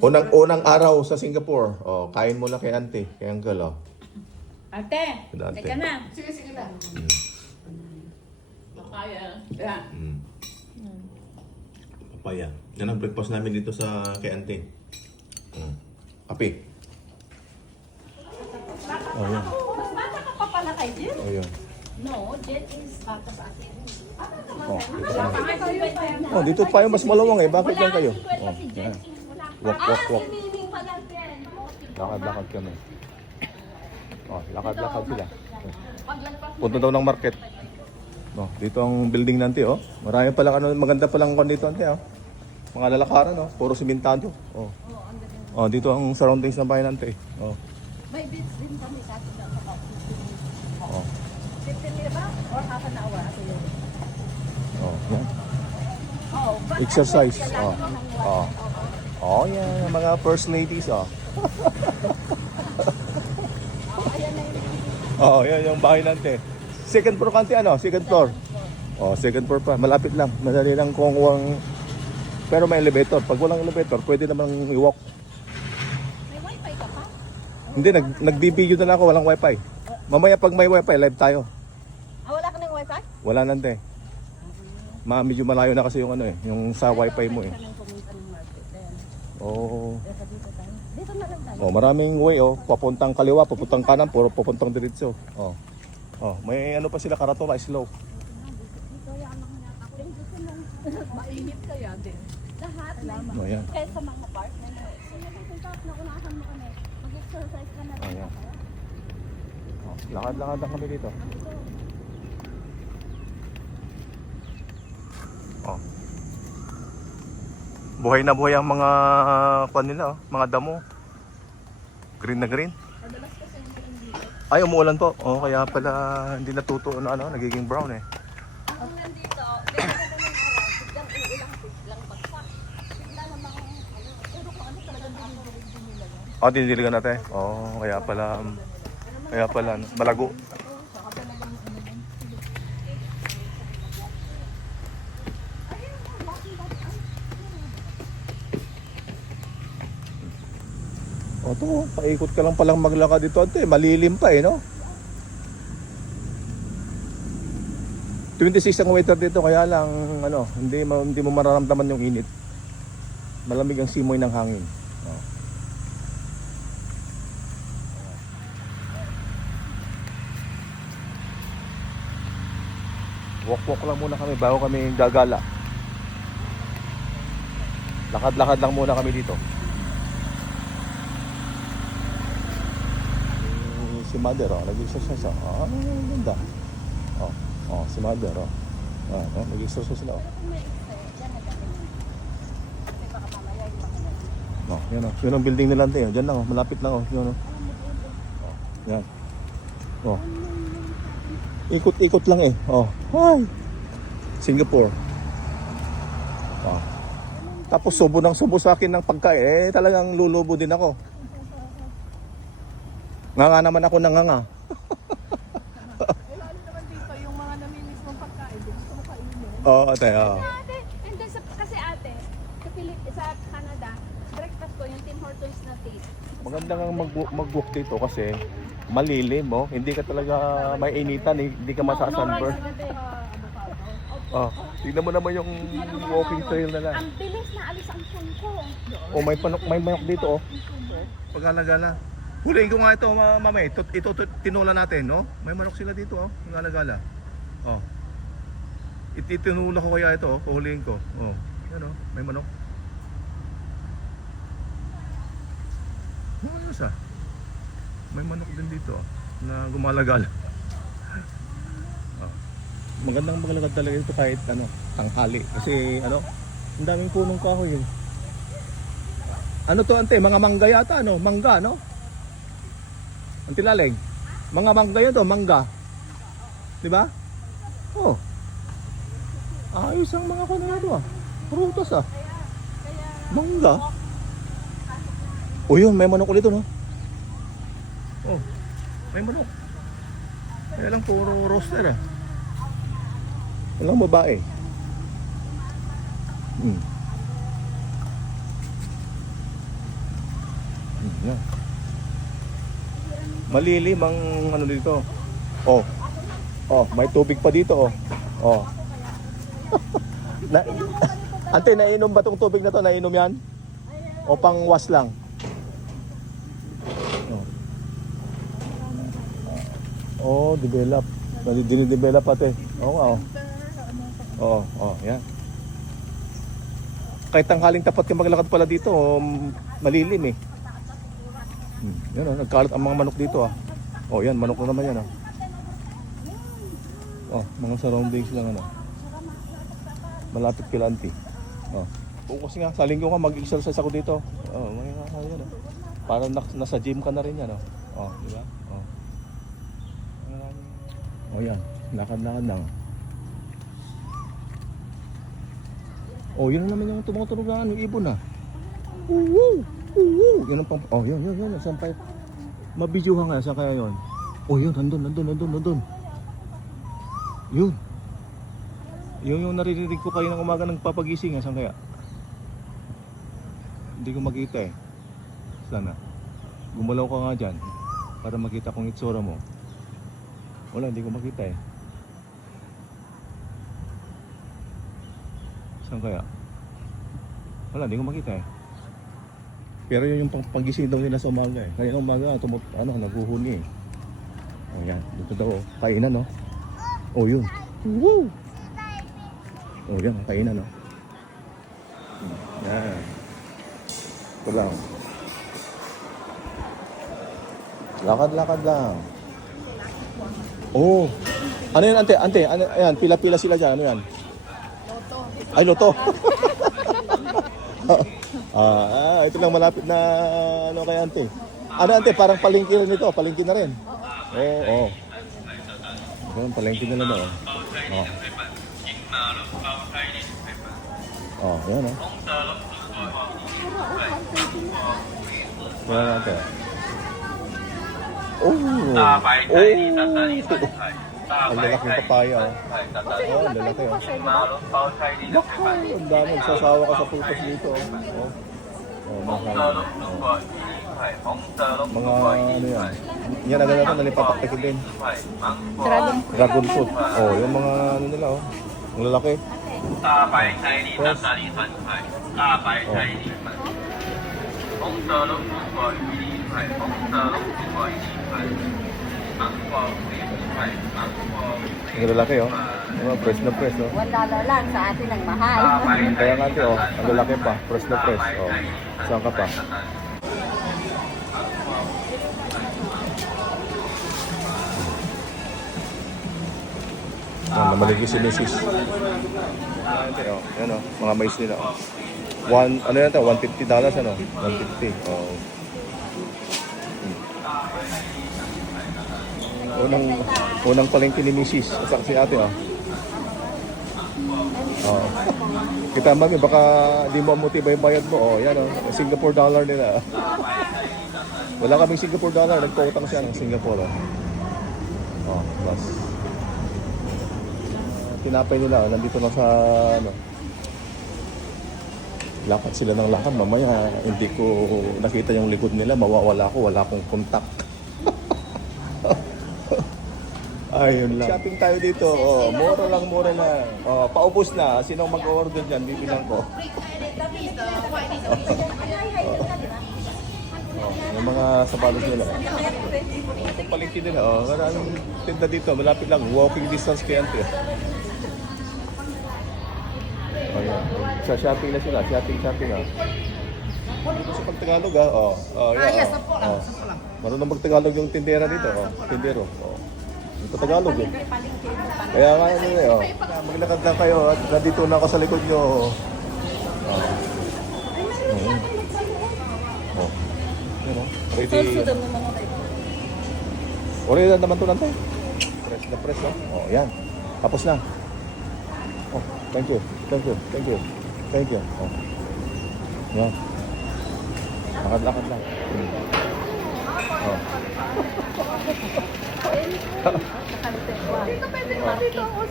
Unang araw sa Singapore. Oh, kain mo na kay auntie, kay uncle, oh. Ate, Ate. teka na. Sige lang. Papaya. Yan. Papaya. Yan ang breakfast namin dito sa kay auntie. Kape. Oh, yan. Mas bata ka pa pala kay Jill. Oh, yan. No, Jill is bata sa akin. Oh, dito pa. Oh, dito pa yung mas malawang eh. Bakit yan kayo? Oh, yan. Walk. Meaning pala yan. Lakad kami. Oh, lakad sila. Punta daw ng market. Oh, dito ang building nanti, oh. Marami palang maganda palang kon dito nanti, oh. Mga lalakaran, oh. Puro simentado. Oh. Oh, dito ang surroundings ng bahay nanti. Oh. May bits din kami kasi sa about 15 Oh. 15 minutes ba? Or half an hour? Oh, yan. Oh, but Exercise. Oh. Oh. Oh, yan, mga first ladies, oh. Oh, yan yung bahay natin. Second floor kanti ano? Second floor. Oh, second floor pa. Malapit lang. Madali lang kung pero may elevator. Pag walang elevator, pwede namang i-walk. may wifi ka pa? Hindi, nag-DBU na lang ako. Walang wifi. Mamaya pag may wifi, live tayo. Wala ka ng wifi? Wala nante. Medyo malayo na kasi yung ano eh. Yung sa wifi mo eh. Oh. Dito na lang tayo. Oh, maraming way oh. Papuntang kaliwa, papuntang kanan, puro papuntang diretso. Oh. Oh, may ano pa sila karatola slow. Mainit kaya din. Lahat. Oh, yan. Kaya sa mga apartment. So, napupunta na unahan mo kami. Mag-exercise ka na. Oh, yan. Oh, lakad-lakad lang kami dito. Oh. Buhay na buhay ang mga kuan nila, oh, mga damo. Green na green. Ay, umuulan po. Oh, kaya pala hindi natuto na nagiging brown eh. Ang nandito, meron ka ng araw, biglang uulang biglang bagsak. Bigla namang, pero kung ano talagang dinidilin nila yan. Oh, dinidiligan natin. Oh, kaya pala malago. O to, paikot ka lang palang maglakad dito ante, malilim pa eh no. 26 ang waiter dito kaya lang hindi mo mararamdaman yung init. Malamig ang simoy ng hangin. Oh. Walk lang muna kami bago kami gagala. Lakad-lakad lang muna kami dito. Si Mother, nag-exercise, ganda. Si Mother, nag-exercise sila, yun ang building nila natin, dyan lang, malapit lang, yun, yan. Ikot-ikot lang eh, hi! Singapore. Tapos subo sa akin ng pagkain, talagang lulubo din ako. Nga naman ako nanganga. Lalo naman dito, yung mga namimiss mong pagkain, gusto mo kainin. Oo, ate, oo. Ate, and then kasi ate, sa Canada, breakfast ko yung Tim Hortons na taste. Maganda nga mag-book dito kasi malilim, oh. Hindi ka talaga may initan, hindi ka masasunburn. Tignan mo naman yung walking trail na lang. Ang bilis na alis ang phone ko. Oh, may manok dito, oh. Pagala-gala. Huliin ko nga ito, mamay. Ito tinula natin, no? May manok sila dito, oh. Gala-gala. Oh. Ititinula ko kaya ito, oh. Huliin ko. Oh. Yan, oh. May manok. Ano sa? May manok din dito, oh, na gumalagala. Oh. Magandang maglakad talaga ito kahit tanghali. Kasi ang daming punong kahoy eh. Ano to ante? Mga mangga yata, Mangga, no? Ang tilaling. Mga mangga yun to, mangga. Di ba? Oh. Ayos ang mga kuno na ito, Prutas, Mangga. Oh, yun, may manok ulit, no? Oh, may manok. Kaya lang puro roaster, Walang babae. Yan. Malilim ang ano dito. Oh. Oh, may tubig pa dito, oh. Oh. Ante, nainom ba tong tubig na to? Nainom yan? O pang was lang? Oh, develop. Dinidevelop ate. Oo nga, oh. Oo, oh, yan. Kahit tanghaling tapat ka maglakad pala dito, oh, malilim eh. Yan, oh, nagkalat ang mga manok dito, ah. Oh, yan, manok na naman yan, ah. Oh, mga surroundings lang, ano. Malapit kila auntie. Oh. Bukas nga, sa linggo nga mag-exercise ako dito. Oh, may yan, oh. Parang nasa gym ka na rin yan, oh. Oh, di ba? Oh. Oh, yan. Lakad-lakad lang. Oh, yun na naman yung tumutunog na ano, ibon na. Yun ang pang... Oh, yun. Saan pa? Mabidyuhan nga, saan kaya yun? Oh, yun, nandun. Yun. Yung naririnig ko kayo ng umaga nagpapagising, saan kaya? Hindi ko makita eh. Sana. Gumalaw ka nga dyan para makita kong itsura mo. Wala, hindi ko makita eh. Saan kaya? Wala, hindi ko makita eh. Pero yun yung pagising daw nila sa umaga eh. Kaya ng umaga, naguhuni eh. O yan, dito daw, kainan no. O yun. Woo! O yan, kainan no. Yan. Ito lang. Lakad-lakad lang. Oh. Ano yan, ante? Ano, ayan, pila-pila sila dyan. Ano yan? Loto. Ay, loto. Ito lang malapit na ano kay ante. Ano ante, parang palengke rin ito. Palengke na rin. Oo. Ganun, palengke na lang. Oh. Oh, yan oh. Yan ante. Oh. Ang lalaki ng papaya oh. Oh, ang lalaki oh. Naku, ang dami. Sasawa ka sa pulpas dito oh. Mga ano yan. Yan agad natin nalipataktakin din. Dragon fruit. Oh, yung mga ano nila oh. Ang lalaki. Fresh. Ang lalaki oh. Mga fresh na fresh oh. $1 lang sa atin ang mahal. Kaya nga ate oh, ang lalaki pa, fresh na fresh oh. Saan ka pa? Namaligi si Mrs. Ate oh, yan oh, mga mais nila oh. Ano yan ito? $150 ano? 150 oh. Unang palengke ni Mrs. At saka si ate oh. Oh. Kita mami, baka di mo amuti ba yung bayad mo? Oh, yan oh. Singapore dollar nila. Wala kaming Singapore dollar. Nagpautang siya ng Singapore. Oh, plus. Tinapay nila. Nandito na sa ano. Lakad sila ng lakad. Mamaya hindi ko nakita yung likod nila. Mawawala ako. Wala akong kontak. Ayun lang. Shopping tayo dito. Oh, mura lang. Oh, paubos na. Sinong mag-order dyan? Bibilang ko. Yung mga sapatos nila. Yung palengke nila. Oh, maraming tinda dito. Malapit lang. Walking distance kay Ante. Oh, yan. Sa shopping na sila. Shopping ah. Dito sa pagtagalog ah. Yes, oh. Marunong magtagalog yung tindera dito. Oh, tindero. Oh. Ito Tagalog eh. Kaya nga yun eh. Oh. Maglakad lang kayo at nandito na ako sa likod nyo. Oh. Yan oh. Ready. Ready na naman ito nante. Press na press oh. Oh, yan. Tapos na. Oh, thank you. Oh. Yan. Lakad lang. Oh.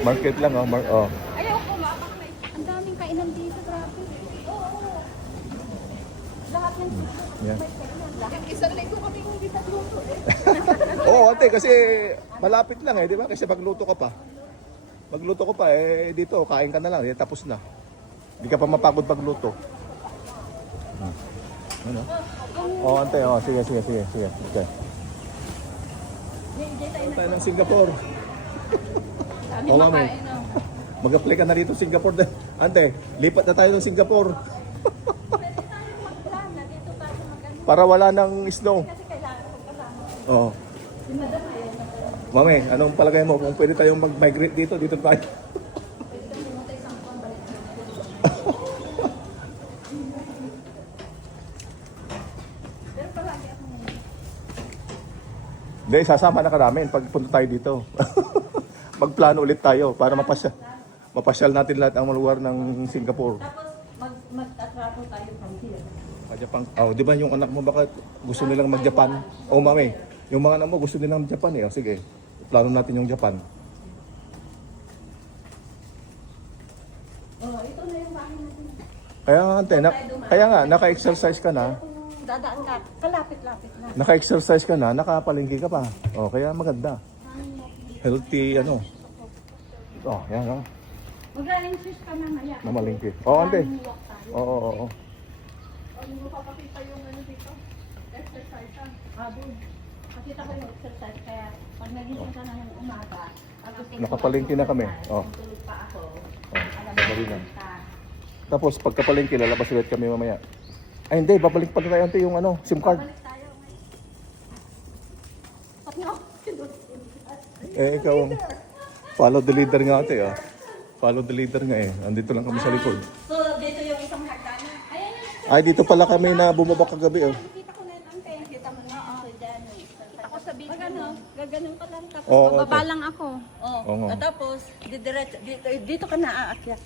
Market lang oh. Oh. Ayaw ko, ang daming kainan dito, grabe. Lahat ng Yan. lahat. Isang linggo kami hindi nagluto eh. Oo, ate, kasi malapit lang eh, di ba? Kasi magluto ka pa. Magluto ko pa eh, dito, kain ka na lang, eh, tapos na. Hindi ka pa mapagod pagluto. Ano? Oo, ante, oh, sige. Okay. Tayo ng Singapore. Dami Oo, mami. makain oh. Mag-apply ka na rito Singapore. Ante, lipat na tayo ng Singapore. Pwede tayong mag-plan na dito tayo mag-ano. Para wala ng snow. Kasi kailangan ko kasama. Oo. Si Madam eh. Mami, anong palagay mo? Kung pwede tayong mag-migrate dito tayo. Pero palagi ako ngayon. Hindi, sasama na ka namin pag punta tayo dito. Magplano ulit tayo para mapasyal natin lahat ang lugar ng Singapore. Tapos mag-tatrato tayo from here. Japan. Oh, di ba yung anak mo baka gusto nilang mag-Japan? Oh, mami, yung mga anak mo gusto nilang mag-Japan eh. Oh, sige, plano natin yung Japan. Oh, ito na yung bahay natin. Kaya nga, ante, kaya nga, naka-exercise ka na. Kung dadaan ka, kalapit-lapit na. Naka-exercise ka na, nakapalingki ka pa. Oh, kaya maganda. Healthy, ano. Oh, yan, oh. Mag-insist ka na maya. Namalingki. Oh, ante. Morning walk tayo. Oo. Hindi mo papakita yung ano dito? Exercise ka. Doon. Pakita ko yung exercise. Kaya pag nagising ka na ng umaga, tapos Nakapalengke na kami. Oh. tulog pa ako. Oh, Alam madali mo lang. ka. Tapos pagkapalingki, lalabas ulit kami mamaya. Ay, hindi, babalik pa tayo ante yung ano, SIM card. Balik tayo ngayon. Ba't nga? Eh, ikaw, follow the leader nga ate, oh. Follow the leader nga eh. Andito lang kami sa likod. So, dito yung isang hagdanan. Ayan yun. Ay, dito pala kami na bumaba kagabi, oh. Nakita ko na yun, ante. Nakita mo na. Si Danny. Ako sa video. Gaganon ka lang. Tapos Oo, bababa ate. lang ako. Oo. Oo nga. At tapos, didiretso. Dito ka na aakyat.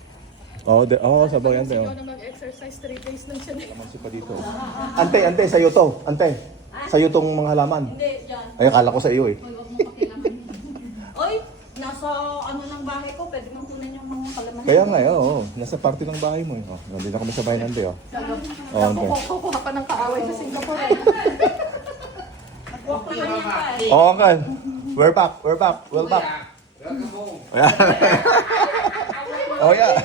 Sabay ante, oh. na mag-exercise 3 days lang siya. Lamansi pa dito. Ante, sa'yo to. Ante, sa'yo tong mga halaman. Hindi, dyan. Ay, akala ko sa iyo, eh. Huwag mo pakialaman. Oy, nasa ano ng bahay ko. Pwede mong kunin yung mga kalaman. Kaya nga, eh, oo. Nasa party ng bahay mo, eh. Oh, nandito kami sa bahay nande, oh. Oh, ante. Kukuha pa ng kaaway sa Singapore. Walk naman yan pa. Oh, uncle. We're back. Well back. Welcome home. Oh, yeah.